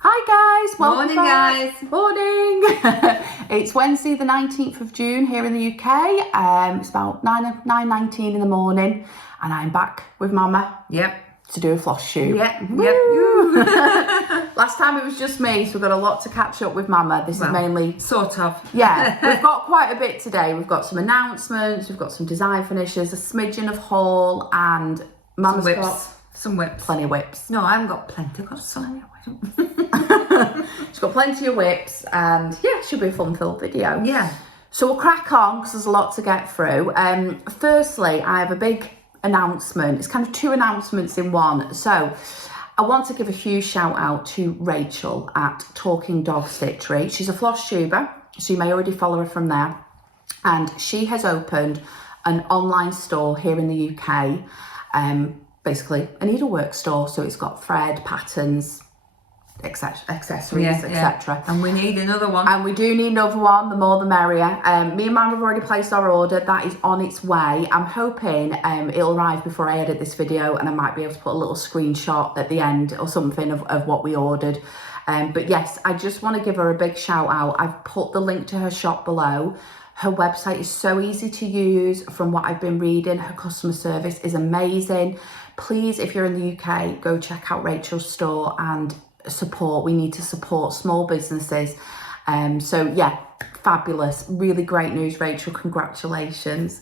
Hi guys, welcome Morning back. guys. Morning. It's Wednesday the 19th of June here in the UK. It's about 9:19 in the morning and I'm back with Mama. Yep. To do a Flosstube. Yep. Last time it was just me, so we've got a lot to catch up with Mama. This is mainly... Sort of. Yeah, we've got quite a bit today. We've got some announcements, we've got some design finishes, a smidgen of haul, and Mama's got... Some whips. Plenty of whips. No, I haven't got plenty. I've got some. She's got plenty of whips and yeah, it should be a fun-filled video. Yeah. So we'll crack on because there's a lot to get through. Firstly, I have a big announcement. It's kind of two announcements in one. So I want to give a huge shout out to Rachel at Talking Dog Stitchery. She's a Flosstuber, so you may already follow her from there. And she has opened an online store here in the UK. Basically a needlework store, so it's got thread, patterns, accessories, etc. And we need another one. And we do need another one, the more the merrier. Me and Mum have already placed our order. That is on its way. I'm hoping it'll arrive before I edit this video, and I might be able to put a little screenshot at the end or something of what we ordered. But yes, I just want to give her a big shout out. I've put the link to her shop below. Her website is so easy to use from what I've been reading. Her customer service is amazing. Please, if you're in the UK, go check out Rachel's store and support. We need to support small businesses. So yeah, fabulous. Really great news, Rachel. Congratulations.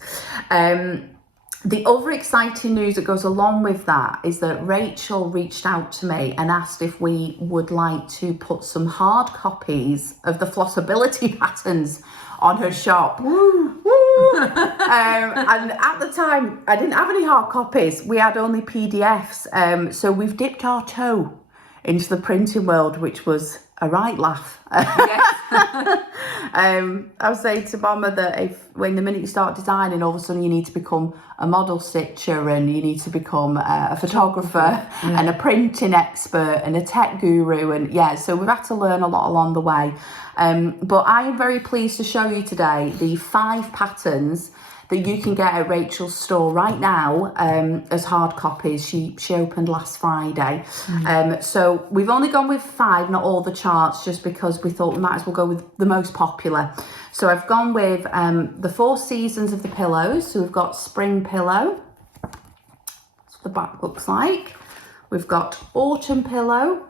The other exciting news that goes along with that is that Rachel reached out to me and asked if we would like to put some hard copies of the Flossability patterns on her shop. Woo. Woo. And at the time, I didn't have any hard copies. We had only PDFs. So we've dipped our toe into the printing world, which was a right laugh. Yes. I was saying to Mama that when the minute you start designing, all of a sudden you need to become a model stitcher and you need to become a photographer and a printing expert and a tech guru. And yeah, so we've had to learn a lot along the way. But I am very pleased to show you today the 5 patterns that you can get at Rachel's store right now as hard copies. She opened last Friday. So we've only gone with 5, not all the charts, just because we thought we might as well go with the most popular. So I've gone with the 4 seasons of the pillows. So we've got spring pillow. That's what the back looks like. We've got autumn pillow.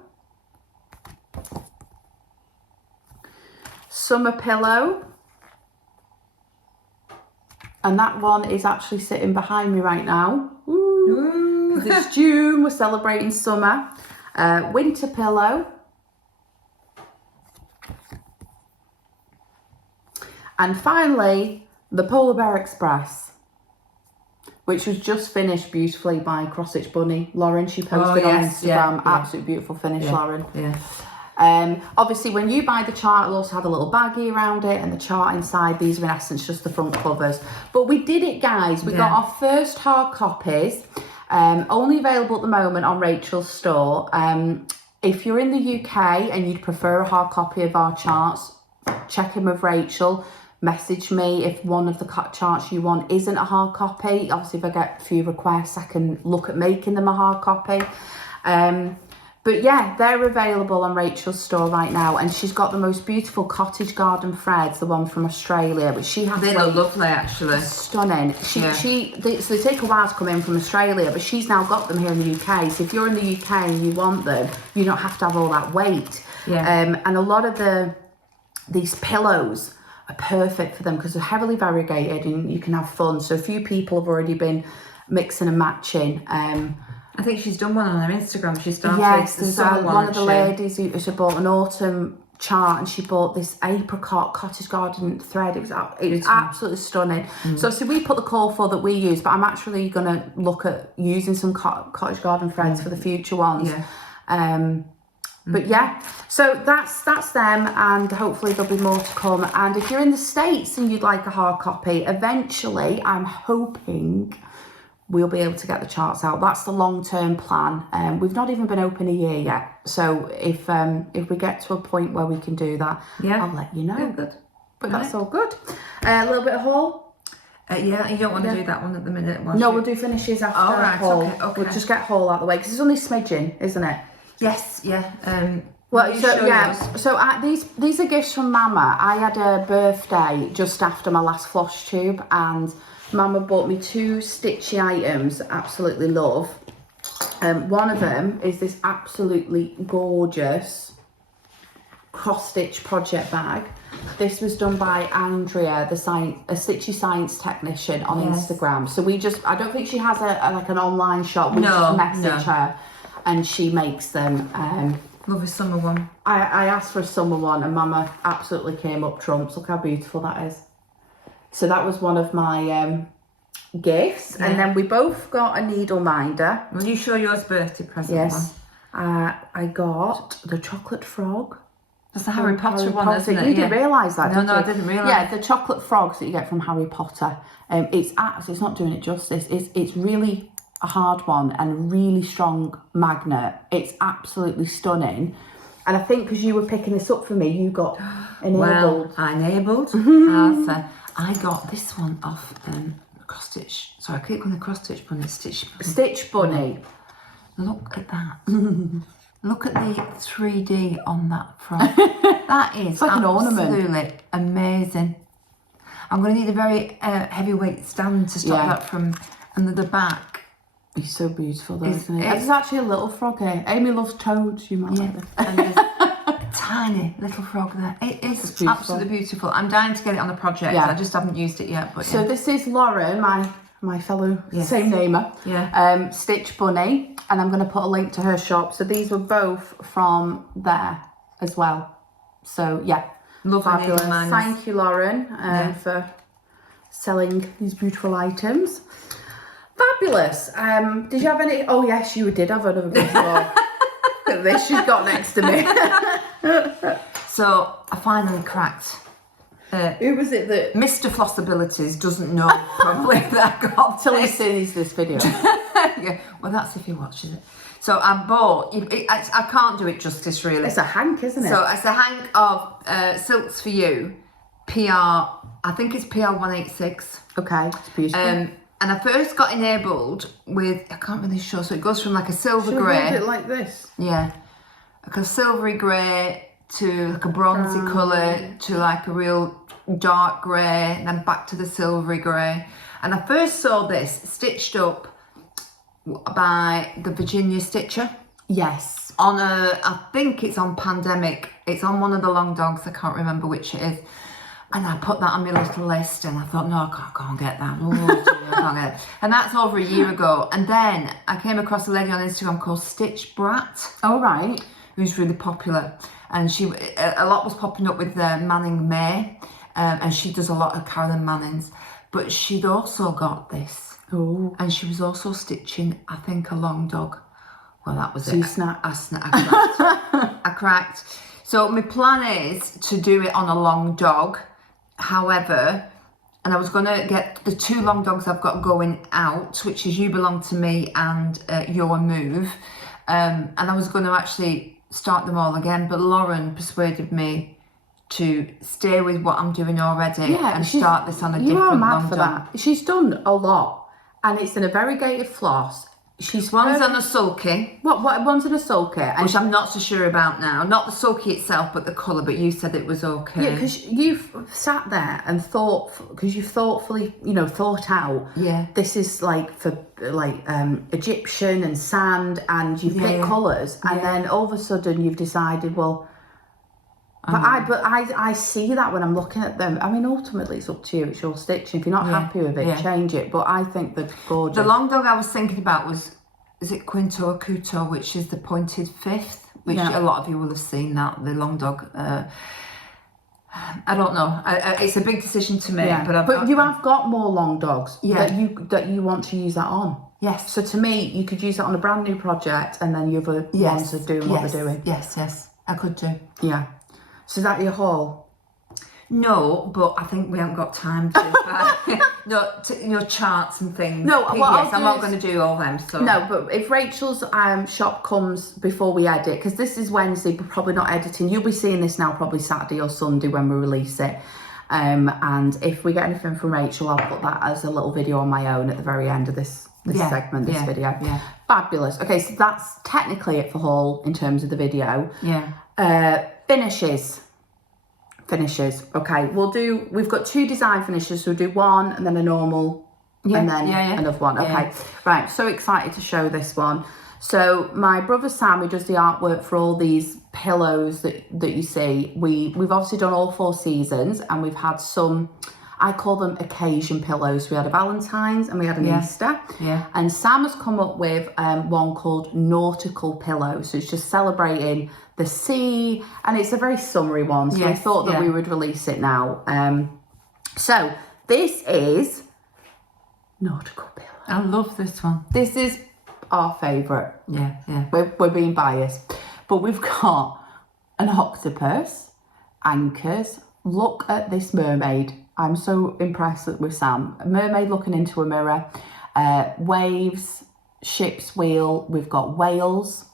Summer pillow. And that one is actually sitting behind me right now. Ooh. It's June, we're celebrating summer. Winter pillow. And finally, the Polar Bear Express, which was just finished beautifully by Cross Stitch Bunny. Lauren, she posted on Instagram. Yeah. Absolutely beautiful finish, Lauren. Yeah. Obviously when you buy the chart, it'll also have a little baggie around it and the chart inside. These are in essence just the front covers, but we did it, guys. We got our first hard copies, only available at the moment on Rachel's store. If you're in the UK and you'd prefer a hard copy of our charts, check in with Rachel, message me if one of the charts you want isn't a hard copy. Obviously if I get a few requests, I can look at making them a hard copy. But yeah, they're available on Rachel's store right now, and she's got the most beautiful cottage garden threads, the one from Australia, which she has. They look lovely, actually. Stunning. So they take a while to come in from Australia, but she's now got them here in the UK. So if you're in the UK and you want them, you don't have to have all that weight. Yeah. And a lot of these pillows are perfect for them because they're heavily variegated and you can have fun. So a few people have already been mixing and matching. I think she's done one on her Instagram. She started there's one of the ladies who she bought an autumn chart and she bought this apricot cottage garden thread. It was absolutely stunning. So obviously we put the call for that we use, but I'm actually going to look at using some cottage garden threads for the future ones. But yeah, so that's them, and hopefully there'll be more to come. And if you're in the States and you'd like a hard copy, eventually I'm hoping we'll be able to get the charts out. That's the long-term plan. We've not even been open a year yet. So if we get to a point where we can do that, I'll let you know. Yeah, good. But that's all good. A little bit of haul. Yeah, you don't want to do that one at the minute. No, we'll do finishes after haul. Okay. We'll just get haul out of the way because it's only smidgen, isn't it? Yes, yeah. Well, You so show yeah, yours. so these are gifts from Mama. I had a birthday just after my last Flosstube, and Mama bought me 2 stitchy items that I absolutely love. One of them is this absolutely gorgeous cross-stitch project bag. This was done by Andrea, a stitchy science technician on Instagram. So I don't think she has like an online shop. We just message her and she makes them. Love a summer one. I asked for a summer one and Mama absolutely came up trumps. Look how beautiful that is. So that was one of my gifts. And then we both got a needle minder. Will you show yours birthday present? Yes. I got the chocolate frog. That's the Harry Potter one, isn't it? You didn't realise that, did you? No, I didn't realise. Yeah, the chocolate frogs that you get from Harry Potter. It's not doing it justice. It's really a hard one and a really strong magnet. It's absolutely stunning. And I think because you were picking this up for me, you got enabled. Well, I enabled. I got this one off cross stitch. Sorry, I keep going the cross stitch bunny. Stitch bunny. Look at that. Look at the 3D on that front. That is like an ornament. Absolutely amazing. I'm going to need a very heavyweight stand to stop that from under the back. It's so beautiful though, isn't it? It's actually a little frog here. Amy loves toads, you might like this. And there's a tiny little frog there. It is absolutely beautiful. I'm dying to get it on the project. I just haven't used it yet. But so this is Lauren, my fellow same namer, Stitch Bunny, and I'm going to put a link to her shop. So these were both from there as well. So yeah, fabulous. Thank you, Lauren, for selling these beautiful items. Fabulous. Did you have any? Oh yes, you did have another beautiful. Look at this she's got next to me. So I finally cracked. Who was it that Mr. Flossabilities doesn't know probably that I got till he sees this video? Yeah, well that's if he watches it. So I bought. I can't do it justice really. It's a hank, isn't it? So it's a hank of Silks for You, PR. I think it's PR 186. Okay, it's beautiful. And I first got enabled with, I can't really show, so it goes from like a silver Should grey. we hold it like this? Yeah. Like a silvery grey to like a bronzy colour to like a real dark grey and then back to the silvery grey. And I first saw this stitched up by the Virginia Stitcher. Yes. On I think it's on Pandemic. It's on one of the long dogs, I can't remember which it is. And I put that on my little list and I thought, no, I can't get that. Oh, I can't get it. And that's over a year ago. And then I came across a lady on Instagram called Stitch Brat. Oh, right. Who's really popular. And a lot was popping up with Manning May. And she does a lot of Carolyn Mannings. But she'd also got this. Oh. And she was also stitching, I think, a long dog. Well, that was it. You snapped. I cracked. I cracked. So my plan is to do it on a long dog. However, and I was going to get the 2 long dogs I've got going out, which is You Belong to Me and Your Move. And I was going to actually start them all again, but Lauren persuaded me to stay with what I'm doing already and start this on a different long dog. You are mad for that. She's done a lot, and it's in a variegated floss. One's on a sulky. What one's in a sulky? Which I'm not so sure about now. Not the sulky itself, but the colour. But you said it was okay. Yeah, because you've sat there and thought, because you've thoughtfully, thought out. Yeah. This is like for Egyptian and sand, and you've picked colours, and then all of a sudden you've decided, well. But I see that when I'm looking at them. I mean, ultimately it's up to you. It's your stitching. If you're not happy with it, change it. But I think they're gorgeous. The long dog I was thinking about is it Quinto or Couto, which is the pointed 5th, which a lot of you will have seen that, the long dog. I don't know. It's a big decision to make. Yeah. But you have got more long dogs that you want to use that on. Yes. So to me, you could use that on a brand new project, and then your other ones are doing what they're doing. Yes, I could do. Yeah. So is that your haul? No, but I think we haven't got time to charts and things. No, PDFs. I'm not going to do all them. So no, but if Rachel's shop comes before we edit, because this is Wednesday, but probably not editing. You'll be seeing this now probably Saturday or Sunday when we release it. And if we get anything from Rachel, I'll put that as a little video on my own at the very end of this this segment, this video. Yeah. Fabulous. Okay, so that's technically it for haul in terms of the video. Yeah. Finishes. Okay, we've got 2 design finishes, so we'll do one and then a normal and then another one. Okay, right, so excited to show this one. So my brother Sam, who does the artwork for all these pillows that you see, we've obviously done all 4 seasons, and we've had some, I call them occasion pillows. We had a Valentine's and we had an Easter. Yeah. And Sam has come up with one called nautical pillow. So it's just celebrating the sea, and it's a very summery one. So I thought that we would release it now. So this is nautical pillow. I love this one. This is our favourite. Yeah. We're being biased. But we've got an octopus, anchors. Look at this mermaid. I'm so impressed with Sam. A mermaid looking into a mirror. Waves, ship's wheel. We've got whales.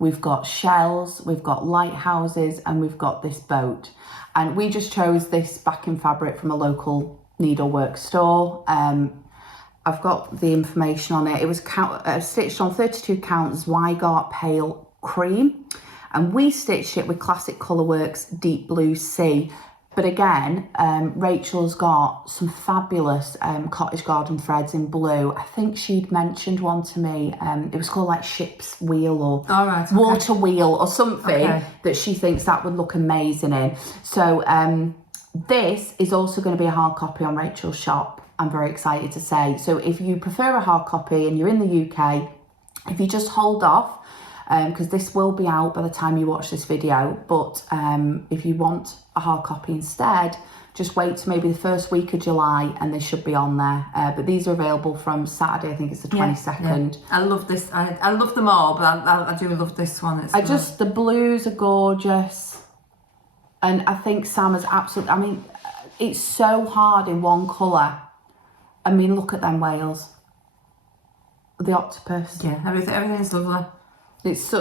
We've got shells. We've got lighthouses. And we've got this boat. And we just chose this backing fabric from a local needlework store. I've got the information on it. It was stitched on 32 count Zweigart pale cream, and we stitched it with Classic Colourworks Deep Blue Sea. But again, Rachel's got some fabulous cottage garden threads in blue. I think she'd mentioned one to me. It was called like ship's wheel or water wheel or something that she thinks that would look amazing in. So this is also going to be a hard copy on Rachel's shop. I'm very excited to say. So if you prefer a hard copy and you're in the UK, if you just hold off, because this will be out by the time you watch this video, but if you want a hard copy instead, just wait to maybe the first week of July and they should be on there. But these are available from Saturday, I think it's the 22nd. I love this. I love them all, but I do love this one. The blues are gorgeous. And I think Sam is absolutely, I mean, it's so hard in one colour. I mean, look at them whales. The octopus. Yeah, everything's lovely. It's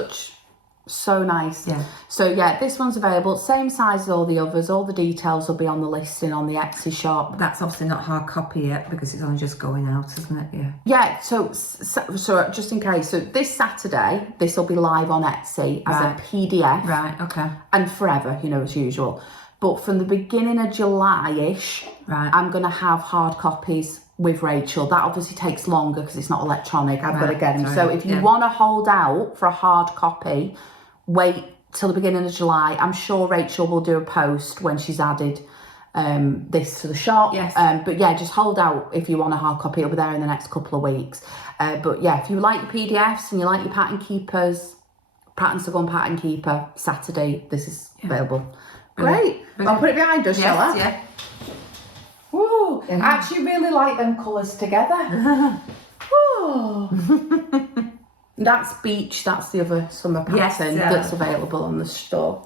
so nice. Yeah. So yeah, this one's available. Same size as all the others. All the details will be on the listing on the Etsy shop. That's obviously not hard copy yet because it's only just going out, isn't it? Yeah. Yeah, so just in case. So this Saturday, this will be live on Etsy as a PDF. Right, okay. And forever, as usual. But from the beginning of July-ish, I'm going to have hard copies with Rachel. That obviously takes longer because it's not electronic. I've got to get them. So if you want to hold out for a hard copy, wait till the beginning of July. I'm sure Rachel will do a post when she's added this to the shop. Yes. But yeah, just hold out if you want a hard copy. It'll be there in the next couple of weeks. But yeah, if you like your PDFs and you like your pattern keepers, Patterns to Go on Pattern Keeper, Saturday, this is available. Great. I'll put it behind us, shall I? Yeah. Woo! I actually really like them colours together. That's beach. That's the other summer pattern that's available on the store.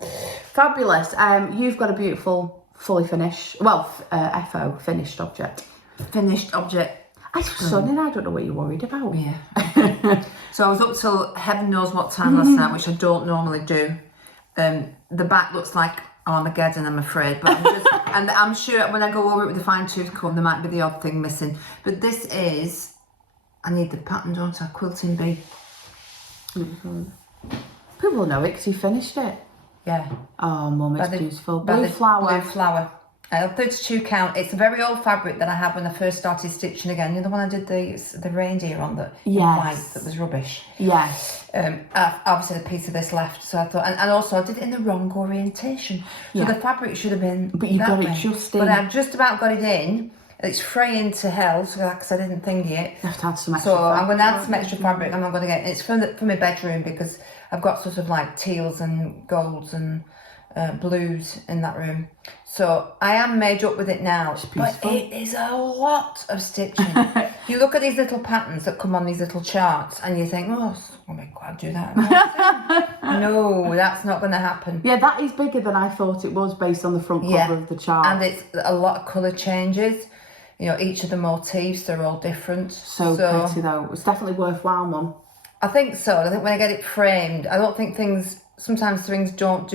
Fabulous. You've got a beautiful, fully finished, FO, finished object. Finished object. I don't know what you're worried about. Yeah. So I was up till heaven knows what time last night, which I don't normally do. The back looks like Armageddon, I'm afraid, but and I'm sure when I go over it with a fine tooth comb, there might be the odd thing missing. But this is, I need the pattern, don't I? Quilting bee. People know it because you finished it. Yeah. Oh, Mum, it's beautiful. Blue flower. Blue flower. 32 count. It's a very old fabric that I had when I first started stitching again. You know the one I did the reindeer on in white that was rubbish. Yes. Obviously a piece of this left, so I thought, and also I did it in the wrong orientation. So the fabric should have been. But you got it just in. But I've just about got it in. It's fraying to hell, so because I didn't thingy it. You have to add some extra. So I'm going to add some extra fabric. I'm not going to get. It's from my bedroom because I've got sort of like teals and golds and blues in that room. So I am made up with it now, but it is a lot of stitching. You look at these little patterns that come on these little charts and you think, oh, I'm glad to do that. No, that's not going to happen. Yeah, that is bigger than I thought it was based on the front cover of the chart. And it's a lot of colour changes. Each of the motifs, they're all different. So pretty though. It's definitely worthwhile, Mum. I think so. I think when I get it framed, I don't think sometimes things aren't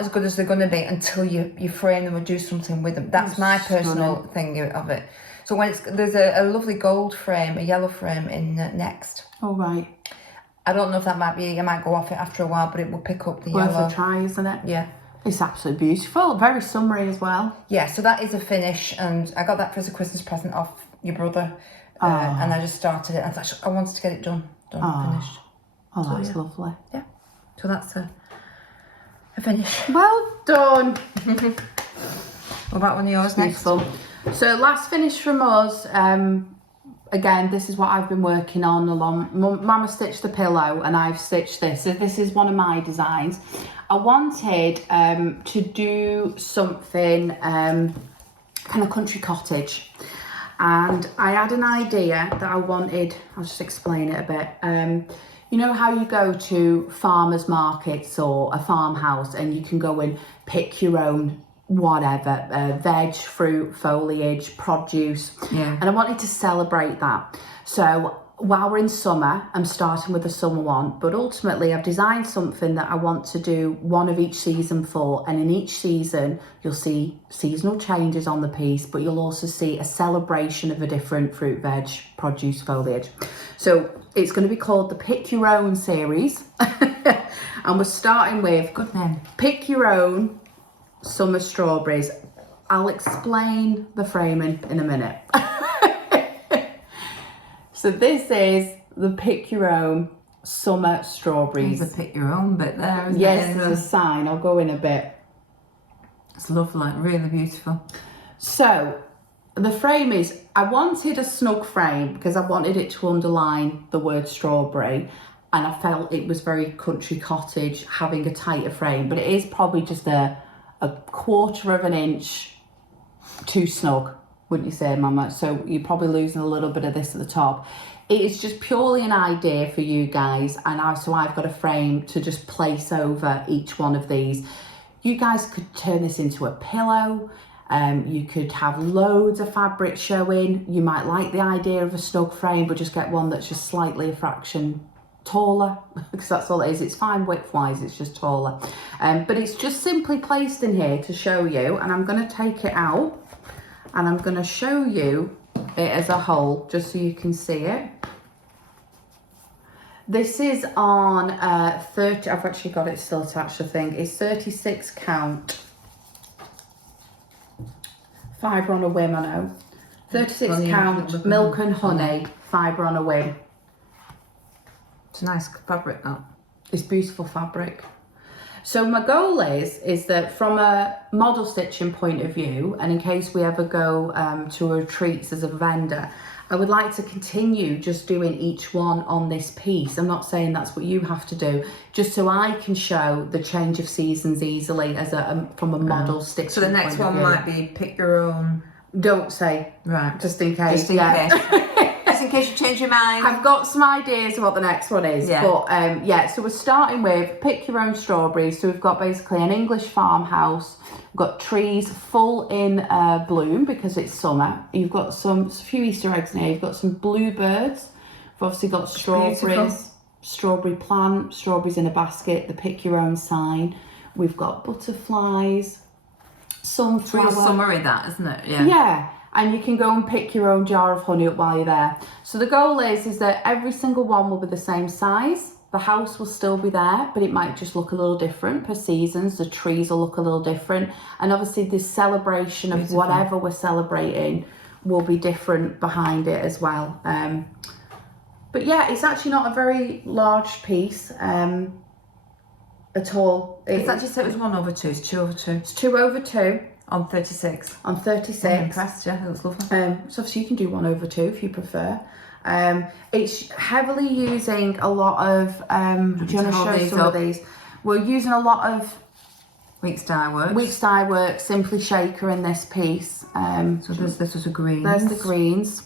as good as they're going to be until you frame them or do something with them. That's my personal thing of it. So when there's a lovely gold frame, a yellow frame in next. All right. I don't know if that might be, I might go off it after a while, but it will pick up the Worth yellow. a try, isn't it? Yeah. It's absolutely beautiful. Very summery as well. Yeah, so that is a finish, and I got that for as a Christmas present off your brother. And I just started it. I wanted to get it done, finished. Oh, So, that's yeah. lovely. Yeah. So that's a finish. Well done. What about one of yours next? Beautiful. So last finish from us. Again, this is what I've been working on along. Mama stitched the pillow and I've stitched this. So this is one of my designs. I wanted to do something kind of country cottage. And I had an idea that I wanted, I'll just explain it a bit. You know how you go to farmers markets or a farmhouse and you can go and pick your own whatever, veg, fruit, foliage, produce. Yeah. And I wanted to celebrate that. So while we're in summer, I'm starting with the summer one, but ultimately I've designed something that I want to do one of each season for. And in each season, you'll see seasonal changes on the piece, but you'll also see a celebration of a different fruit, veg, produce, foliage. So it's going to be called the Pick Your Own series. And we're starting with, Good name. Pick Your Own Summer Strawberries. I'll explain the framing in a minute. So this is the Pick Your Own Summer Strawberries. There's a pick your own bit there, isn't Yes, it? there's a sign. I'll go in a bit. It's lovely, really beautiful. So the frame is, I wanted a snug frame because I wanted it to underline the word strawberry, and I felt it was very country cottage having a tighter frame, but it is probably just a 1/4 of an inch too snug, wouldn't you say, Mama? So you're probably losing a little bit of this at the top. It is just purely an idea for you guys, and so I've got a frame to just place over each one of these. You guys could turn this into a pillow. You could have loads of fabric showing. You might like the idea of a snug frame, but just get one that's just slightly a fraction taller, because that's all it is. It's fine width-wise, it's just taller. But it's just simply placed in here to show you, and I'm going to take it out and I'm going to show you it as a whole, just so you can see it. This is on 30, I've actually got it still attached, I think. It's 36 count. Fibre on a whim, I know. 36 Honey, count, milk and honey, fibre on a whim. It's a nice fabric, that. It's beautiful fabric. So my goal is that from a model stitching point of view, and in case we ever go to retreats as a vendor, I would like to continue just doing each one on this piece. I'm not saying that's what you have to do, just so I can show the change of seasons easily as from a model stitching So the next point of one view. might be pick your own. Don't say. Right. Just in case. Just in case. Just in case you change your mind. I've got some ideas of what the next one is, Yeah. but yeah, so we're starting with Pick Your Own Strawberries. So we've got basically an English farmhouse, we've got trees full in bloom because it's summer. You've got a few Easter eggs in here, you've got some bluebirds, we've obviously got strawberries, beautiful. strawberry plant, strawberries in a basket, the Pick Your Own sign. We've got butterflies, sunflower. Real summery, that, isn't it? Yeah. Yeah, and you can go and pick your own jar of honey up while you're there. So the goal is that every single one will be the same size. The house will still be there, but it might just look a little different per seasons. The trees will look a little different. And obviously this celebration of Beautiful. whatever we're celebrating will be different behind it as well. But yeah, it's actually not a very large piece at all. It's actually said it was 1/2, it's 2/2. It's 2/2 On 36. on 36. I'm impressed, yeah, it looks lovely. So obviously you can do 1/2 if you prefer. It's heavily using a lot of, do you want to hold show these some up? of these? We're using a lot of Week's dye works. Week's Dye Work, Simply Shaker in this piece. So this was a green. There's the greens,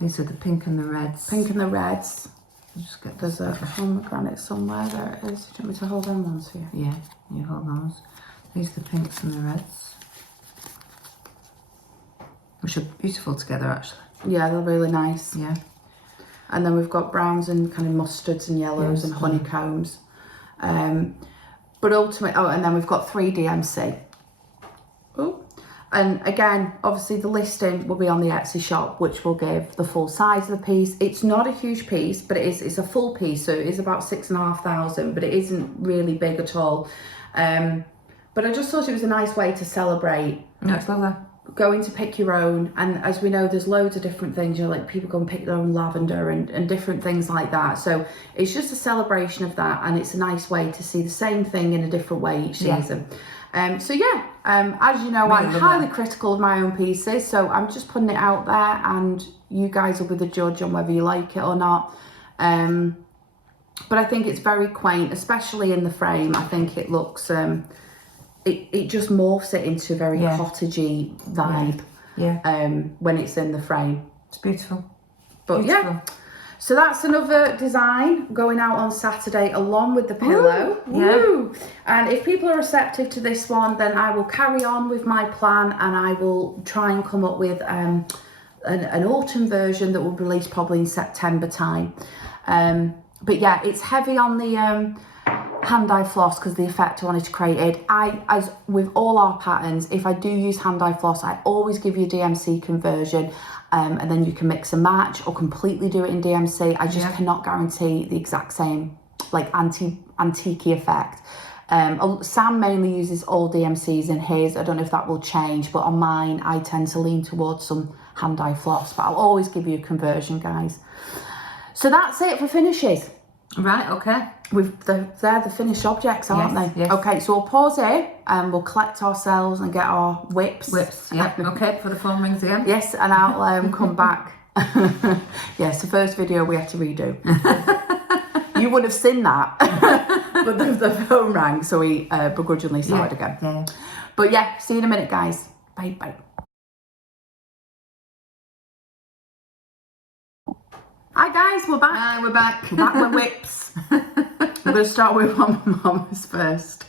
These are the pink and the reds. pink and the reds. I'll just get There's a pomegranate somewhere, there it is. Do you want me to hold them ones here? Yeah, you hold those. These are the pinks and the reds. Which are beautiful together, actually. Yeah, they're really nice. Yeah. And then we've got browns and kind of mustards and yellows Yes, and honeycombs. But ultimately, and then we've got 3 DMC. Oh, And again, obviously the listing will be on the Etsy shop, which will give the full size of the piece. It's not a huge piece, but it's a full piece, so it is about 6,500, but it isn't really big at all. But I just thought it was a nice way to celebrate. No, it's lovely. Going to pick your own, and as we know, there's loads of different things, you know, like people go and pick their own lavender and different things like that. So it's just a celebration of that, and it's a nice way to see the same thing in a different way each season. So yeah, as you know, Really I'm highly critical of my own pieces, so I'm just putting it out there, and you guys will be the judge on whether you like it or not. But I think it's very quaint, especially in the frame. I think it looks it just morphs it into a very cottagey vibe. When it's in the frame. It's beautiful. But yeah, so that's another design going out on Saturday along with the pillow. Woo! And if people are receptive to this one, then I will carry on with my plan, and I will try and come up with an autumn version that will be released probably in September time. But yeah, it's heavy on the hand-dye floss because the effect I wanted to create it. As with all our patterns, if I do use hand-dye floss, I always give you a DMC conversion, and then you can mix and match or completely do it in DMC. I just cannot guarantee the exact same like antique effect. Sam mainly uses all DMCs in his. I don't know if that will change, but on mine I tend to lean towards some hand-dye floss, but I'll always give you a conversion, guys. So that's it for finishes. Right, okay. They're the finished objects, aren't they? Yes. Okay, so we'll pause here and we'll collect ourselves and get our whips. Yeah. Okay, for the phone rings again. Yes, and I'll come back. Yes, the first video we had to redo. You would have seen that, but the phone rang, so we begrudgingly started again. Yeah. But yeah, see you in a minute, guys. Bye, bye. Hi guys, we're back. We're back. We're back with whips. We're going to start with Mama's first.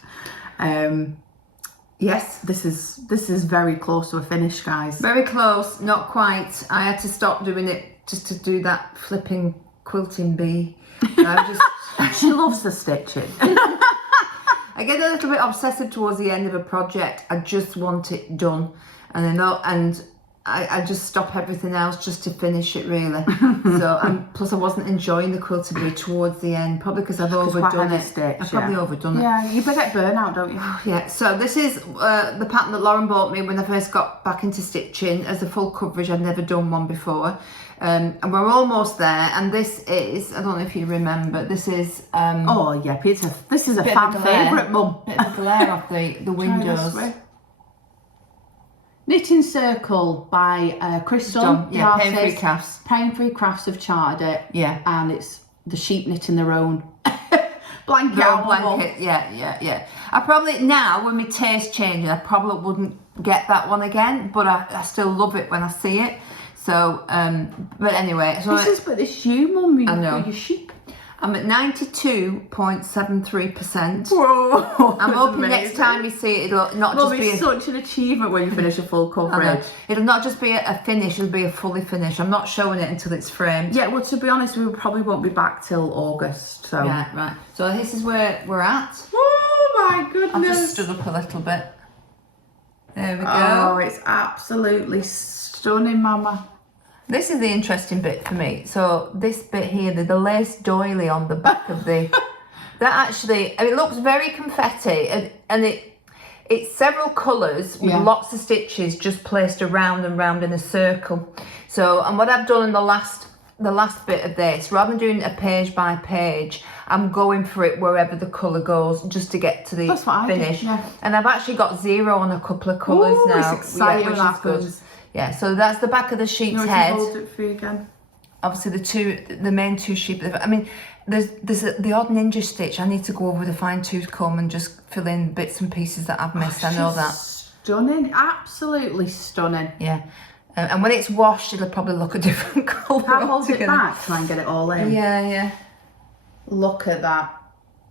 Yes, this is very close to a finish, guys. Very close, not quite. I had to stop doing it just to do that flipping quilting bee. She loves the stitching. I get a little bit obsessive towards the end of a project. I just want it done, and I just stop everything else just to finish it, really. So, plus I wasn't enjoying the quilted bee towards the end, probably because I've overdone it. I've probably overdone it. Yeah, you better get burnout, don't you? Yeah, so this is the pattern that Lauren bought me when I first got back into stitching as a full coverage. I'd never done one before. And we're almost there, and this is, I don't know if you remember, this is... oh, yeah, Peter, this is a fan favourite, Mum. Bit of glare off the windows. Knitting Circle by Chris Dunn, the artist. Paine Free Crafts. Paine Free Crafts have charted it. Yeah. And it's the sheep knitting their own blanket. Yeah. I probably, now with my taste changing, I probably wouldn't get that one again, but I still love it when I see it. So, but anyway. So it's you, Mum, I know. Your sheep. I'm at 92.73%. Whoa! I'm hoping next time you see it, it'll not just be such an achievement when you finish a full coverage. It'll not just be a finish, it'll be a fully finish. I'm not showing it until it's framed. Yeah, well, to be honest, we probably won't be back till August. So yeah, right. So this is where we're at. Oh my goodness! I've just stood up a little bit. There we go. Oh, it's absolutely stunning, Mama. This is the interesting bit for me. So this bit here, the lace doily on the back of the, that actually, and it looks very confetti, and it's several colours with lots of stitches just placed around and round in a circle. So, and what I've done in the last bit of this, rather than doing a page by page, I'm going for it wherever the colour goes just to get to the finish. And I've actually got 0 on a couple of colours now. It's exciting when that happens. Yeah, so that's the back of the sheep's head. Hold it for you again. Obviously, the main two sheep. I mean, there's the odd ninja stitch. I need to go over with a fine-tooth comb and just fill in bits and pieces that I've missed. I know that. Stunning, absolutely stunning. Yeah, and when it's washed, it'll probably look a different colour. I'll hold it back, try and get it all in. Yeah. Look at that.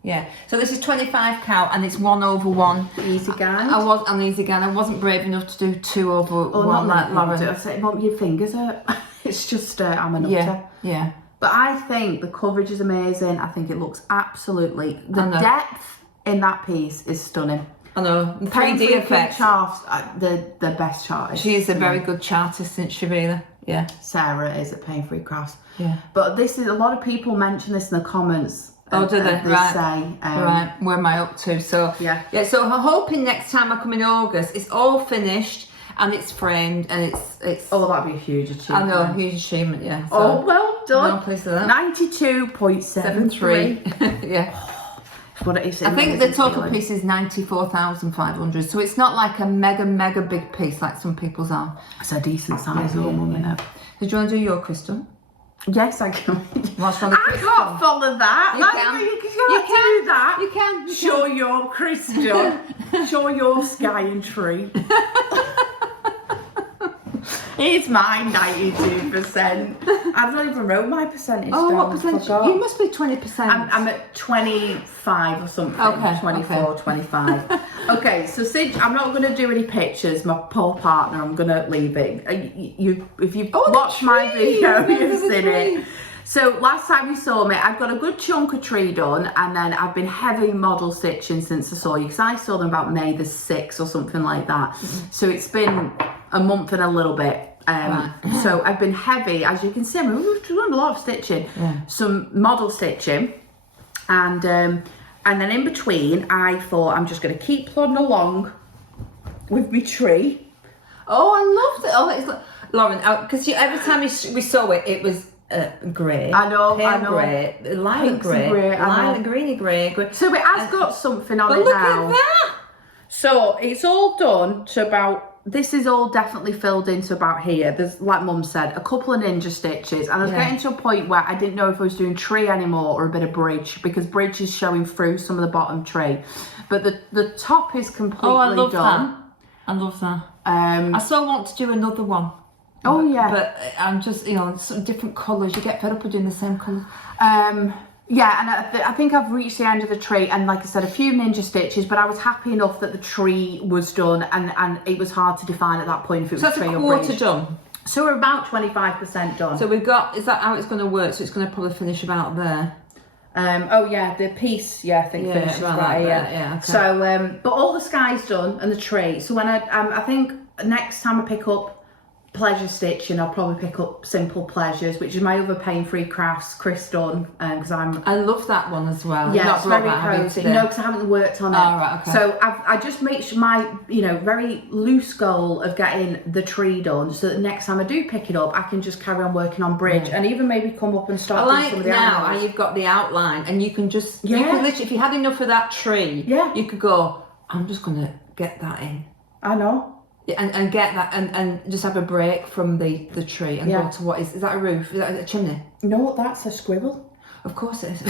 Yeah, so this is 25 count and it's 1/1. Easy gang. I wasn't brave enough to do 2/1 like Lauren. I said, Mum, your fingers hurt. It's just, I'm a nutter. Yeah. But I think the coverage is amazing. I think it looks absolutely, the depth in that piece is stunning. I know, the Paine 3D effects. Charts, the best chartist. She is a very good chartist, isn't she, really? Yeah. Sarah is at Paine Free Crafts. Yeah. But this is, a lot of people mention this in the comments. Oh, do they? Right. Say, Right. Where am I up to? So yeah. So I'm hoping next time I come in August, it's all finished and it's framed and it's. Oh, that'd be a huge achievement. I know, huge achievement. Yeah. So, oh, well done. No, pleased with that. 92.73. Yeah. What it is. I think the total piece is 94,500. So it's not like a mega big piece like some people's are. It's a decent size woman, you know. So do you want to do your Chris Dunn? Yes, I can. What's wrong with I Chris can't Dunn? follow that. You can. You can do that. You can. Show your Chris Dunn. Show your sky and tree. Here's my 92%. I've not even wrote my percentage. Oh, down. what percentage? You must be 20%. I'm at 25 or something. Okay. 24, 25. Okay, so since I'm not going to do any pictures, my poor partner, I'm going to leave it. If you've watched my video, you've seen it. So last time you saw me, I've got a good chunk of tree done, and then I've been heavy model stitching since I saw you, because I saw them about May the 6th or something like that. So it's been a month and a little bit. So I've been heavy, as you can see. We've done a lot of stitching, some model stitching, and then in between, I thought I'm just going to keep plodding along with my tree. Oh, I loved it. Oh, it's like, Lauren, because every time we saw it, it was grey. I know, pale I know. Grey, lilac grey, lilac greeny grey. So it has got something on but it look now. at that. So it's all done to about. This is all definitely filled into about here. There's, like Mum said, a couple of ninja stitches, and I was getting to a point where I didn't know if I was doing tree anymore or a bit of bridge, because bridge is showing through some of the bottom tree, but the top is completely done. Oh, I love that. I love that. I still want to do another one. Oh yeah. But I'm just, some different colours. You get fed up with doing the same colours. Yeah, and I think I've reached the end of the tree, and like I said, a few ninja stitches, but I was happy enough that the tree was done, and it was hard to define at that point if it was tree or bridge. So that's a quarter done. So we're about 25% done. So we've got, is that how it's going to work? So it's going to probably finish about there. Oh yeah, the piece, I think finishes right here. Yeah, okay. So, but all the sky's done and the tree. So when I think next time I pick up pleasure stitching, I'll probably pick up Simple Pleasures, which is my other Paine Free Crafts Chris Dunn, because I love that one as well. Yeah, it's very cozy. No, because I haven't worked on it. Oh, right, okay. So I just make sure my very loose goal of getting the tree done, so that next time I do pick it up, I can just carry on working on bridge and even maybe come up and start doing some of the now how you've got the outline, and you can just you can literally, if you had enough of that tree, you could go, I'm just gonna get that in. I know. And get that and just have a break from the tree and go to is that a roof? Is that a chimney? No, that's a squirrel. Of course it is.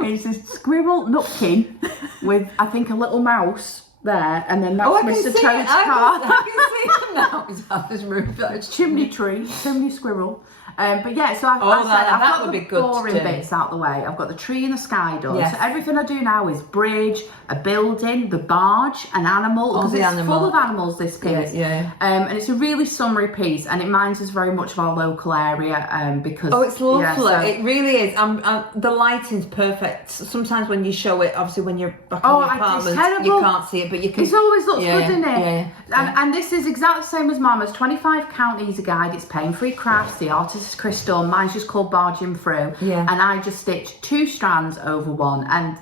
It's a squirrel nutkin with, I think, a little mouse there, and then that's Mr. Toad's car. I can see it now. It's on this roof. It's chimney tree, chimney squirrel. But yeah, so I've got the boring bits out the way. I've got the tree and the sky done. Yes. So everything I do now is bridge, a building, the barge, an animal. Because it's full of animals, this piece. Yeah. And it's a really summery piece, and it reminds us very much of our local area because... Oh, it's lovely. It really is. The lighting's perfect. Sometimes when you show it, obviously when you're back in your apartment, you can't see it, but you can... It always looks good, doesn't it? Yeah. And this is exactly the same as Mama's 25 count easy guide. It's Paine Free Crafts, the artist is Chris Dunn. Mine's just called Barging Through. Yeah. And I just stitch 2 strands over one, and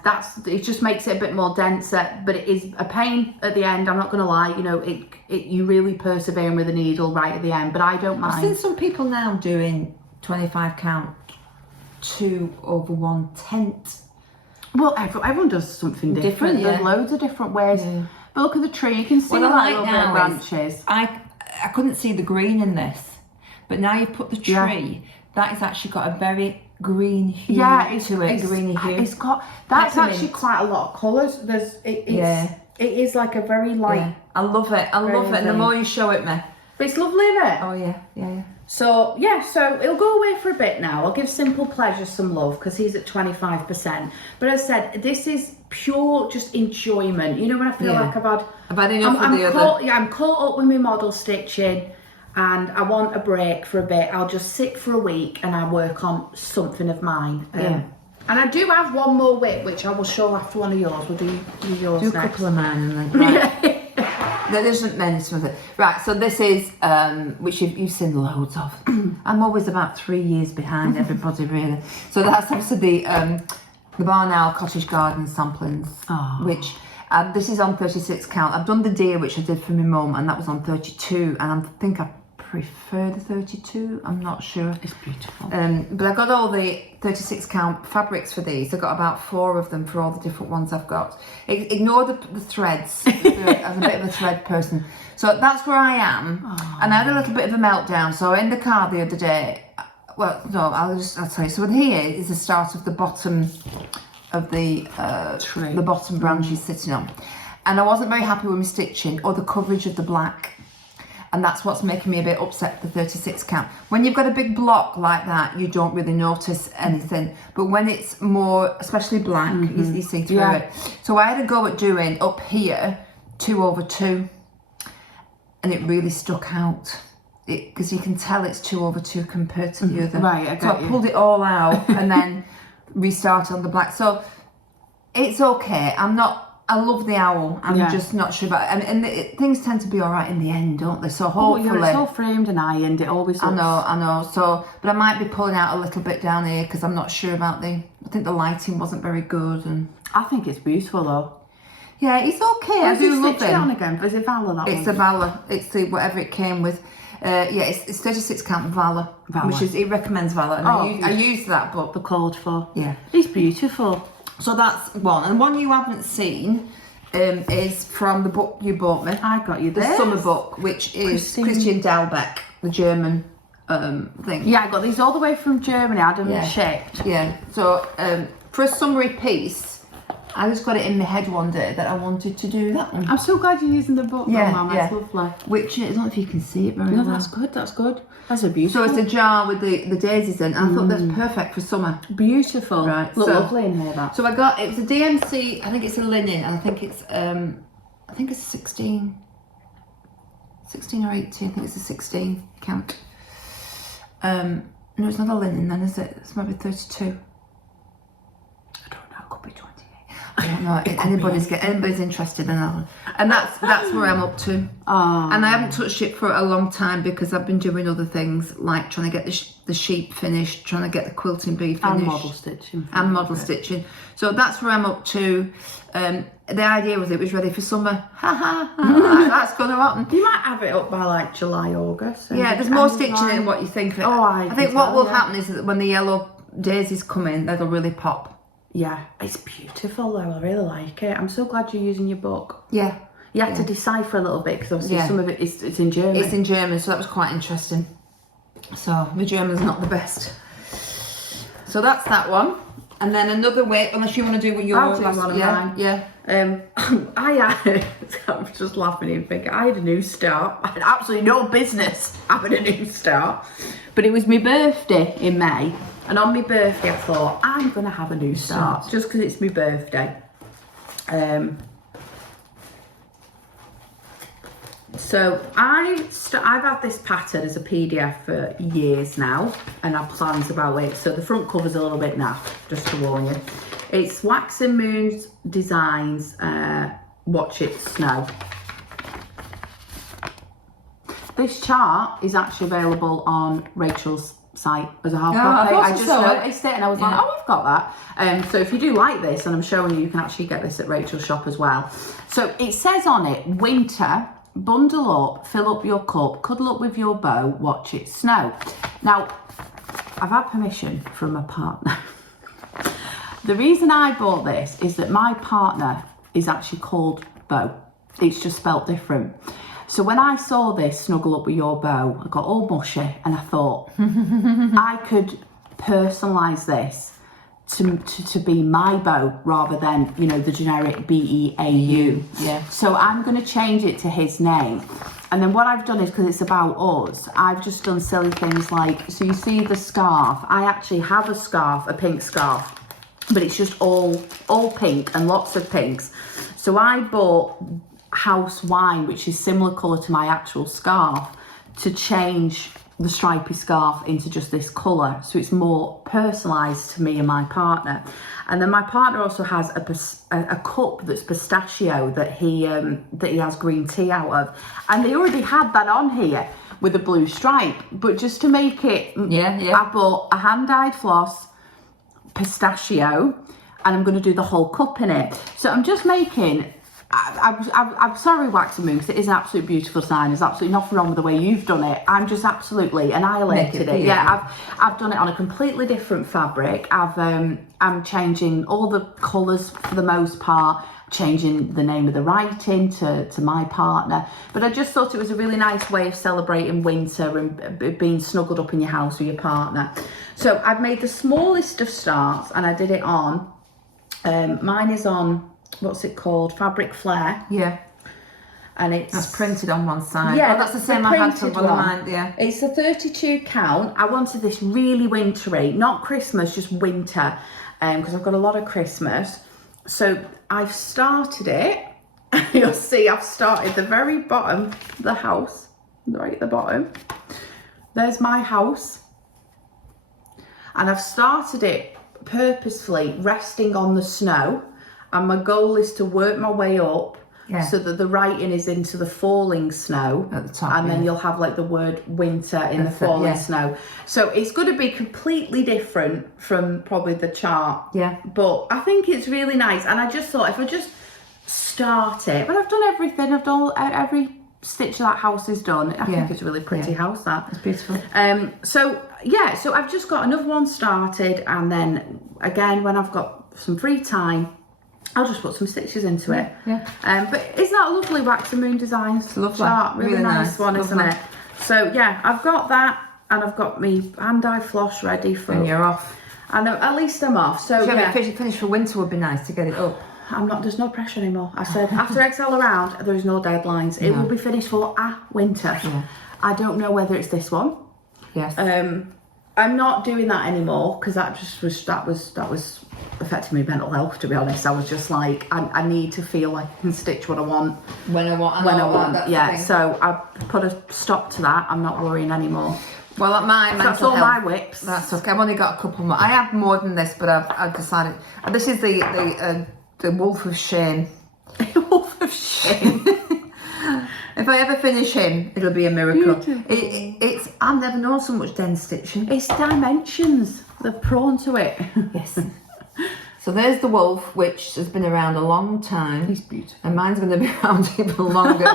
it just makes it a bit more denser, but it is a pain at the end, I'm not going to lie. You really persevering with the needle right at the end, but I don't mind. I've seen some people now doing 25 count 2 over 1 tent. Well, everyone does something different. There's loads of different ways. Yeah. But look at the tree, you can see the little bit of branches. I couldn't see the green in this, but now you've put the tree, that has actually got a very green hue to it. Greeny hue. It's got, that's actually quite a lot of colours. It is like a very light. Yeah. I love it. I love it. And the more you show it me. But it's lovely, isn't it? Oh yeah. So so it'll go away for a bit now. I'll give Simple Pleasure some love because he's at 25%. But as I said, this is pure just enjoyment. When I feel like I've had enough of the other. I'm caught up with my model stitching, and I want a break for a bit. I'll just sit for a week and I work on something of mine. And I do have one more whip, which I will show after one of yours. We'll do yours Do a next. couple of mine and then. Right. There isn't many some of it. Right, so this is, which you've seen loads of. I'm always about 3 years behind everybody, really. So that's obviously the Barn Owl Cottage Garden samplings, which this is on 36 count. I've done the deer, which I did for my mum, and that was on 32, and I think I prefer the 32, I'm not sure. It's beautiful. But I got all the 36 count fabrics for these. I got about 4 of them for all the different ones I've got. Ignore the threads. I'm a bit of a thread person. So that's where I am. And I had a little bit of a meltdown. So in the car the other day, well, no, I'll tell you. So here is the start of the bottom of the tree. The bottom branch he's sitting on. And I wasn't very happy with my stitching or the coverage of the black. And that's what's making me a bit upset, the 36 count. When you've got a big block like that, you don't really notice anything. But when it's more, especially black, you see through it. So I had a go at doing up here 2/2, and it really stuck out. Because you can tell it's 2/2 compared to the other. Right, I got So I pulled it all out and then restarted on the black. So it's okay. I love the owl. I'm just not sure about it. And things tend to be all right in the end, don't they? So hopefully... it's all framed and ironed. It always looks... I know. So, but I might be pulling out a little bit down here because I'm not sure about I think the lighting wasn't very good. And I think it's beautiful, though. yeah, it's okay. I do love it. on again? Is it Valour, that It's one? a Valour. It's the whatever it came with. It's 36 count Valour, which is, it recommends Valour. And I use that, but The called for. yeah. It's beautiful. So that's one. And one you haven't seen is from the book you bought me. I got you The this. summer book, which is Christian Dalbeck, the German thing. Yeah, I got these all the way from Germany. I had them shipped. Yeah. So for a summery piece, I just got it in my head one day that I wanted to do that one. I'm so glad you're using the book, Mum. That's lovely. Which I don't know if you can see it very well. No, that's good. That's good. That's a beautiful. So it's a jar with the daisies in, and I thought that's perfect for summer. Beautiful. Right. Look so, lovely in here. That. So I got it's a DMC. I think it's a linen, and I think it's 16 or 18. I think it's a 16 count. No, it's not a linen then, is it? It's maybe 32. I don't know. It could be 28. I don't know. Anybody's interested, then and that's where I'm up to. And I haven't touched it for a long time because I've been doing other things like trying to get the sheep finished, trying to get the quilting bee finished, And model stitching. So that's where I'm up to. The idea was it was ready for summer. That's going to happen. You might have it up by like July, August. Yeah, there's more stitching in than what you think. I think what will happen is that when the yellow daisies come in, they'll really pop. Yeah, it's beautiful though. I really like it. I'm so glad you're using your book. Yeah. You had to decipher a little bit because obviously some of it it's in German. It's in German, so that was quite interesting. So my German's not the best. So that's that one. And then another way, unless you want to do what you're... I'll do one of mine. Yeah. I'm just laughing and thinking, I had a new start. I had absolutely no business having a new start. But it was my birthday in May. And on my birthday, I thought, I'm going to have a new start. Just because it's my birthday. So I've had this pattern as a PDF for years now. And I have plans about it. So the front cover's a little bit naff, just to warn you. It's Wax and Moon's Designs, Watch It Snow. This chart is actually available on Rachel's site as a half copy. I just noticed it and I was like, oh, I've got that. So if you do like this, and I'm showing you, you can actually get this at Rachel's shop as well. So it says on it, winter, bundle up, fill up your cup, cuddle up with your beau, watch it snow. Now, I've had permission from my partner. The reason I bought this is that my partner is actually called Beau. It's just spelt different. So when I saw this, snuggle up with your beau, I got all mushy and I thought I could personalise this to be my beau rather than, you know, the generic B-E-A-U. Yeah. So I'm going to change it to his name. And then what I've done is, because it's about us, I've just done silly things like, so you see the scarf. I actually have a scarf, a pink scarf, but it's just all pink and lots of pinks. So I bought House Wine, which is similar colour to my actual scarf, to change the stripy scarf into just this colour, so it's more personalised to me and my partner. And then my partner also has a cup that's pistachio that he has green tea out of, and they already had that on here with a blue stripe, but just to make it, I bought a hand-dyed floss, pistachio, and I'm going to do the whole cup in it. So I'm just making, I'm sorry Wax and Moon, because it is an absolute beautiful design. There's absolutely nothing wrong with the way you've done it. I'm just absolutely annihilated it. Yeah, I've done it on a completely different fabric. I'm changing all the colours for the most part, changing the name of the writing to my partner. But I just thought it was a really nice way of celebrating winter and being snuggled up in your house with your partner. So I've made the smallest of starts, and I did it on, mine is on, what's it called, fabric flair. Yeah. And that's printed on one side. Yeah, that's the same I had for one of mine. Yeah. It's a 32 count. I wanted this really wintry, not Christmas, just winter, because I've got a lot of Christmas. So I've started it. You'll see I've started the very bottom of the house, right at the bottom. There's my house. And I've started it purposefully resting on the snow. And my goal is to work my way up so that the writing is into the falling snow at the top, and then you'll have like the word winter in the falling snow. So it's going to be completely different from probably the chart. Yeah. But I think it's really nice, and I just thought if I just start it, but I've done everything. I've done every stitch of that house is done. I think it's a really pretty house. That it's beautiful. So I've just got another one started, and then again when I've got some free time, I'll just put some stitches into it. Yeah. But isn't that a lovely Wax and Moon Designs? It's lovely. Chart? Really nice one, isn't it? So yeah, I've got that, and I've got me hand-dyed floss ready for. And you're off. And at least I'm off. So yeah. Finish for winter would be nice to get it up. I'm not. There's no pressure anymore. I said after Excel around, there's no deadlines. It will be finished for winter. Yeah. I don't know whether it's this one. Yes. I'm not doing that anymore because that was affecting my mental health, to be honest. I was just like, I need to feel like I can stitch what I want when I want. Yeah, so I put a stop to that. I'm not worrying anymore. Well, at that's all my whips. That's okay. I've only got a couple more. I have more than this, but I've decided this is the wolf of shame. Wolf of shame. If I ever finish him, it'll be a miracle. It's I've never known so much dense stitching. It's dimensions. They're prone to it. Yes. So there's the wolf, which has been around a long time. He's beautiful. And mine's going to be around even longer.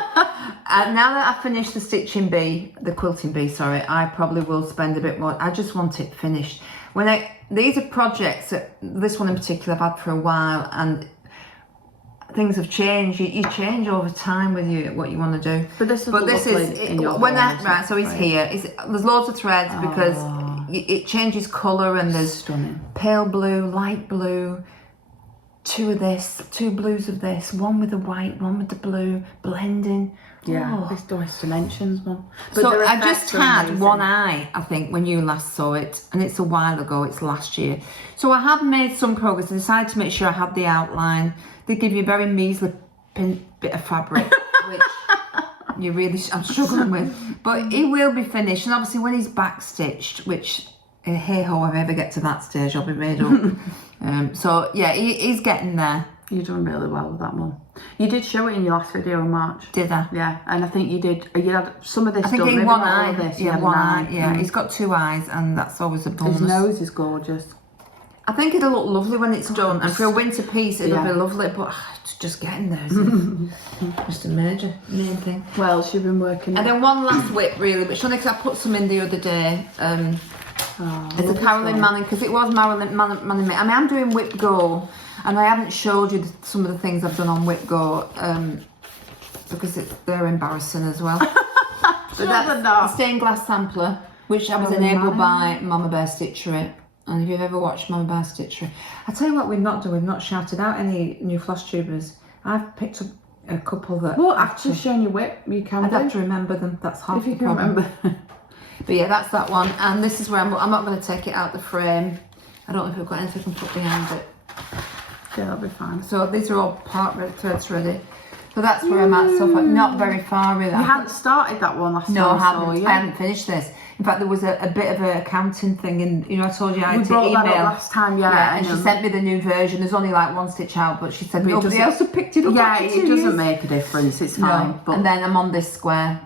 And now that I've finished the stitching bee, the quilting bee, sorry, I probably will spend a bit more. I just want it finished. These are projects, this one in particular I've had for a while, and things have changed. You change over time with what you want to do. But this is in your right. So it's here. There's loads of threads because it changes colour, and there's stunning pale blue, light blue, two of this, two blues of this, one with the white, one with the blue, blending. Yeah, this does dimensions, man. So I just had one eye, I think, when you last saw it, and it's a while ago. It's last year. So I have made some progress. I decided to make sure I had the outline. They give you a very measly bit of fabric, which I'm struggling with. But it will be finished, and obviously when he's back stitched, which hey ho, if I ever get to that stage, I'll be made up. So yeah, he's getting there. You're doing really well with that one. You did show it in your last video in March. Did I? Yeah, and I think you did. You had some of this. I think done, in one eye. All of this. Yeah, one eye. Yeah, he's got two eyes, and that's always a bonus. His nose is gorgeous. I think it'll look lovely when it's done, and for a winter piece, it'll be lovely. But it's just getting there, isn't it? Just a main thing. Well, she's been working. And then one last whip, really, but Shona, I put some in the other day. It's a Carolyn Manning, because it was Marilyn Manning. I mean, I'm doing Whip Go, and I haven't showed you some of the things I've done on Whip Go because they're embarrassing as well. But that's the stained glass sampler, which I was enabled by Mama Bear Stitchery. And if you've ever watched Mama Bear Stitchery, I tell you what we've not done, we've not shouted out any new floss tubers. I've picked up a couple that... Well, after showing your whip, you can I'd have to remember them, that's half if you the can problem. remember. But yeah, that's that one. And this is where I'm not going to take it out the frame. I don't know if we've got anything I can put behind it. Yeah, that'll be fine. So these are all part threads ready. So that's where I'm at so far. Not very far really. You hadn't started that one last No, time. I haven't. I haven't finished this. In fact, there was a bit of an accounting thing, and I told you I had to email. That up last time, yeah. And she sent me the new version. There's only like one stitch out, but she said nobody else had picked it up. Yeah, it doesn't make a difference. It's fine. No. But, and then I'm on this square,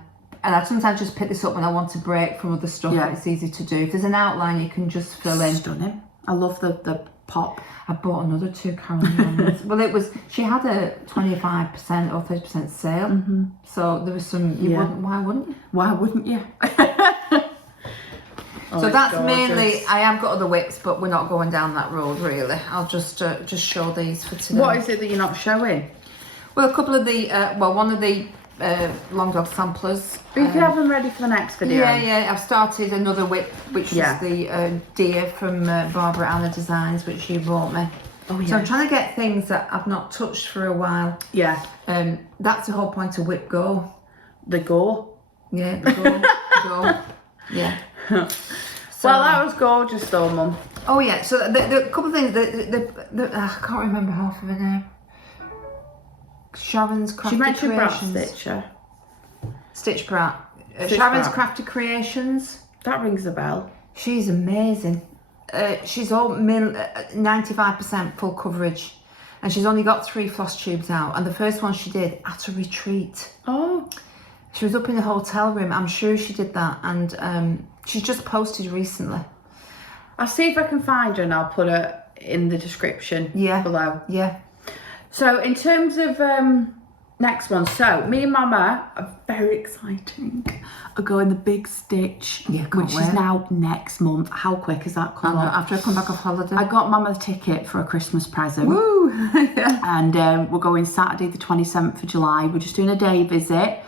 and I sometimes just pick this up when I want to break from other stuff. Yeah. It's easy to do. If there's an outline, you can just fill in. Stunning. I love the pop. I bought another 2 Carolyn. Well, she had a 25% or 30% sale. So there was some. Why wouldn't you? Why wouldn't you? So that's gorgeous. Mainly. I have got other whips, but we're not going down that road really. I'll just show these for today. What is it that you're not showing? Well, a couple of the one of the long dog samplers. But you can have them ready for the next video. Yeah. I've started another whip, which is the deer from Aida Designs, which she brought me. Oh yeah. So I'm trying to get things that I've not touched for a while. Yeah. That's the whole point of Whip Go. The go. Yeah. The go. Go. Yeah. So, well, that was gorgeous though, Mum. Oh yeah. So the couple of things. I can't remember half of it now. Sharon's Crafty Creations. Stitch Pratt. Sharon's Crafty Creations. That rings a bell. She's amazing. She's all 95% full coverage, and she's only got 3 floss tubes out. And the first one she did at a retreat. Oh. She was up in the hotel room. I'm sure she did that, and she's just posted recently. I'll see if I can find her, and I'll put her in the description below. Yeah. So in terms of next one, so me and Mama are very exciting. Are going the big stitch, which is now next month. How quick has that come up? After I come back off holiday. I got Mama the ticket for a Christmas present. Woo! Yeah. And we're going Saturday the 27th of July. We're just doing a day visit.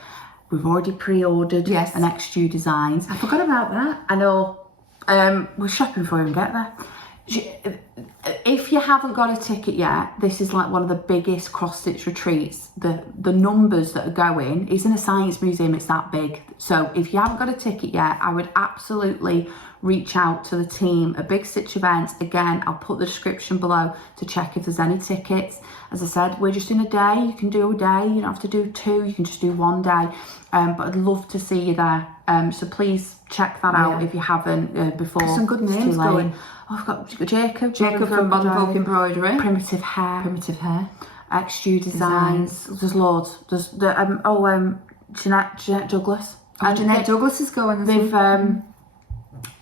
We've already pre-ordered an next due designs. I forgot about that. I know. We're shopping before we get there. If you haven't got a ticket yet, this is like one of the biggest cross-stitch retreats. The numbers that are going is in a science museum. It's that big. So if you haven't got a ticket yet, I would absolutely reach out to the team at Big Stitch Events. Again, I'll put the description below to check if there's any tickets. As I said, we're just in a day. You can do a day. You don't have to do 2. You can just do 1 day. But I'd love to see you there. So please check that out if you haven't before. There's some good names going. Oh, I've got Jacob from Modern Folk Embroidery. Primitive Hair. XU Designs. There's loads. There's Jeanette Douglas. Oh, Jeanette Douglas is going.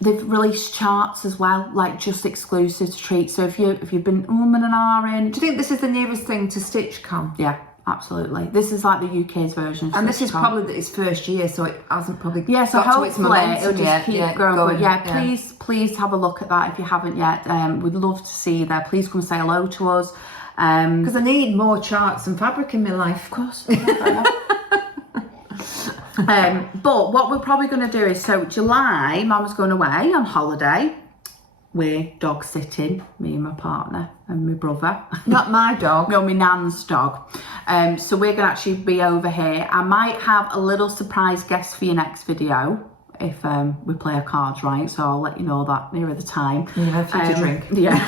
They've released charts as well, like just exclusive to treats. So if you've been and ahhing. Do you think this is the nearest thing to StitchCon? Yeah. Absolutely. This is like the UK's version. And this is probably its first year, so it hasn't probably so got to its momentum it'll just keep growing. But please have a look at that if you haven't yet. We'd love to see you there. Please come say hello to us. Because I need more charts and fabric in my life. Of course. But what we're probably going to do is, so July, Mama's going away on holiday. We're dog sitting, me and my partner and my brother. Not my dog. No, my nan's dog. So we're going to actually be over here. I might have a little surprise guest for your next video if we play our cards right. So I'll let you know that nearer the time. You have to drink. Yeah.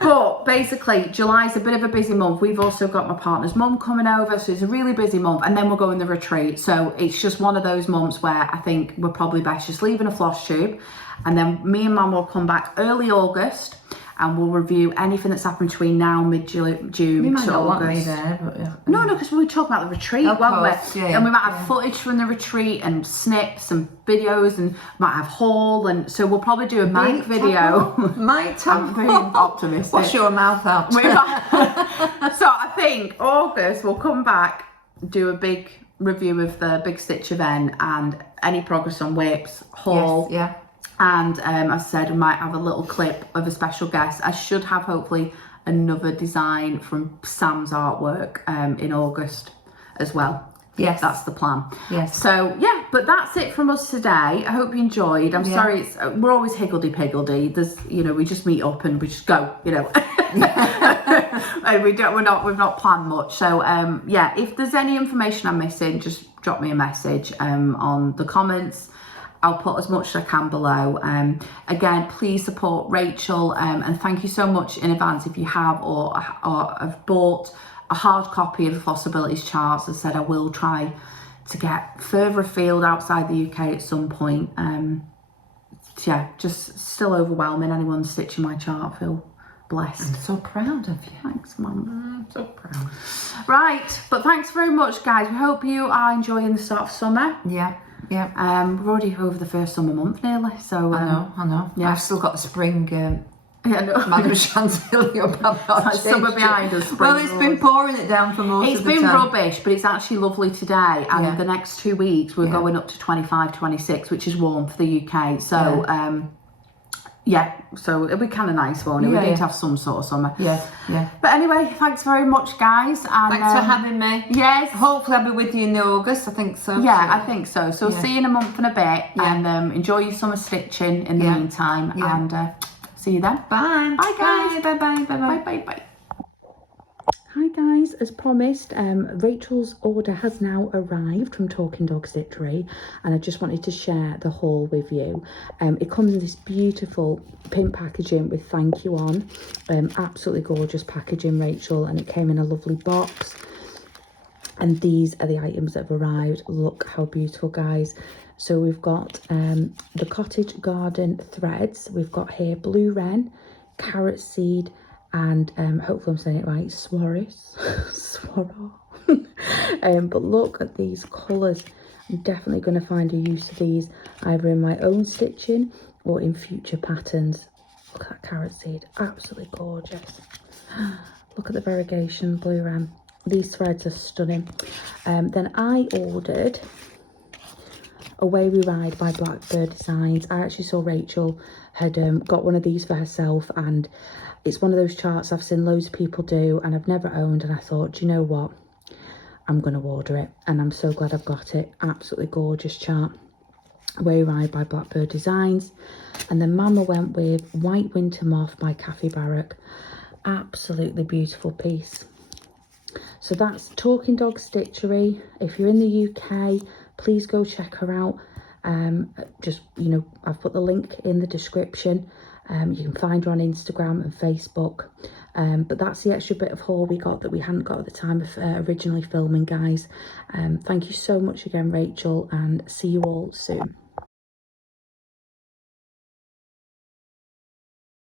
But basically, July's a bit of a busy month. We've also got my partner's mum coming over, so it's a really busy month. And then we'll go in the retreat. So it's just one of those months where I think we're probably best just leaving a floss tube. And then me and Mum will come back early August and we'll review anything that's happened between now and mid-June we might to not August. Want me there, but yeah. No, because we were talking about the retreat, of weren't course, we? Yeah, and we might have footage from the retreat and snips and videos and might have haul, and so we'll probably do a big video. I'm very optimistic. Wash your mouth out. So I think August we'll come back, do a big review of the Big Stitch event and any progress on whips, haul. Yes, yeah. And as I said, we might have a little clip of a special guest. I should have hopefully another design from Sam's artwork in August as well. Yes. That's the plan. Yes. So yeah, but that's it from us today. I hope you enjoyed. I'm sorry, we're always higgledy-piggledy. There's, we just meet up and we just go, and we've not planned much. So yeah, if there's any information I'm missing, just drop me a message on the comments. I'll put as much as I can below. Again, please support Rachel and thank you so much in advance if you have or have bought a hard copy of the Flossabilities charts. As I said, I will try to get further afield outside the UK at some point. Yeah, just still overwhelming. Anyone stitching my chart, I feel blessed. I'm so proud of you. Thanks, Mum. I'm so proud. Right, but thanks very much, guys. We hope you are enjoying the start of summer. Yeah, yeah. We're already over the first summer month nearly, so I know. yeah. I've still got the spring Yeah, no. Madame Chantilly up. Like summer behind us. Well, it's been pouring it down for most It's of the been time. rubbish, but it's actually lovely today. And Yeah. the next 2 weeks, we're going up to 25, 26, which is warm for the UK. So, so it'll be kind of nice, won't it? We need to have some sort of summer. Yeah, yeah. But anyway, thanks very much, guys. And, Thanks for having me. Yes. Hopefully I'll be with you in August. I think so. Yeah, I think so. So Yeah. see you in a month and a bit. Yeah. And enjoy your summer stitching in the meantime. Yeah. And see you then. Bye. Bye, guys. Bye, bye, bye, bye. Bye, bye, bye. Hi guys, as promised, Rachel's order has now arrived from Talking Dog Stitchery, and I just wanted to share the haul with you. It comes in this beautiful pink packaging with thank you on. Absolutely gorgeous packaging, Rachel, and it came in a lovely box. And these are the items that have arrived. Look how beautiful, guys. So we've got the Cottage Garden threads. We've got here blue wren, carrot seed, and hopefully I'm saying it right, Swarris. But look at these colours. I'm definitely going to find a use of these either in my own stitching or in future patterns. Look at that carrot seed, absolutely gorgeous. Look at the variegation, blue wren. These threads are stunning. Then I ordered Away We Ride by Blackbird Designs. I actually saw Rachel had got one of these for herself, and it's one of those charts I've seen loads of people do and I've never owned, and I thought, do you know what, I'm going to order it, and I'm so glad I've got it. Absolutely gorgeous chart. Away We Ride by Blackbird Designs. And then Mama went with White Winter Moth by Kathy Barrack. Absolutely beautiful piece. So that's Talking Dog Stitchery. If you're in the UK, please go check her out. Just, you know, I've put the link in the description. You can find her on Instagram and Facebook. But that's the extra bit of haul we got that we hadn't got at the time of originally filming, guys. Thank you so much again, Rachel, and see you all soon.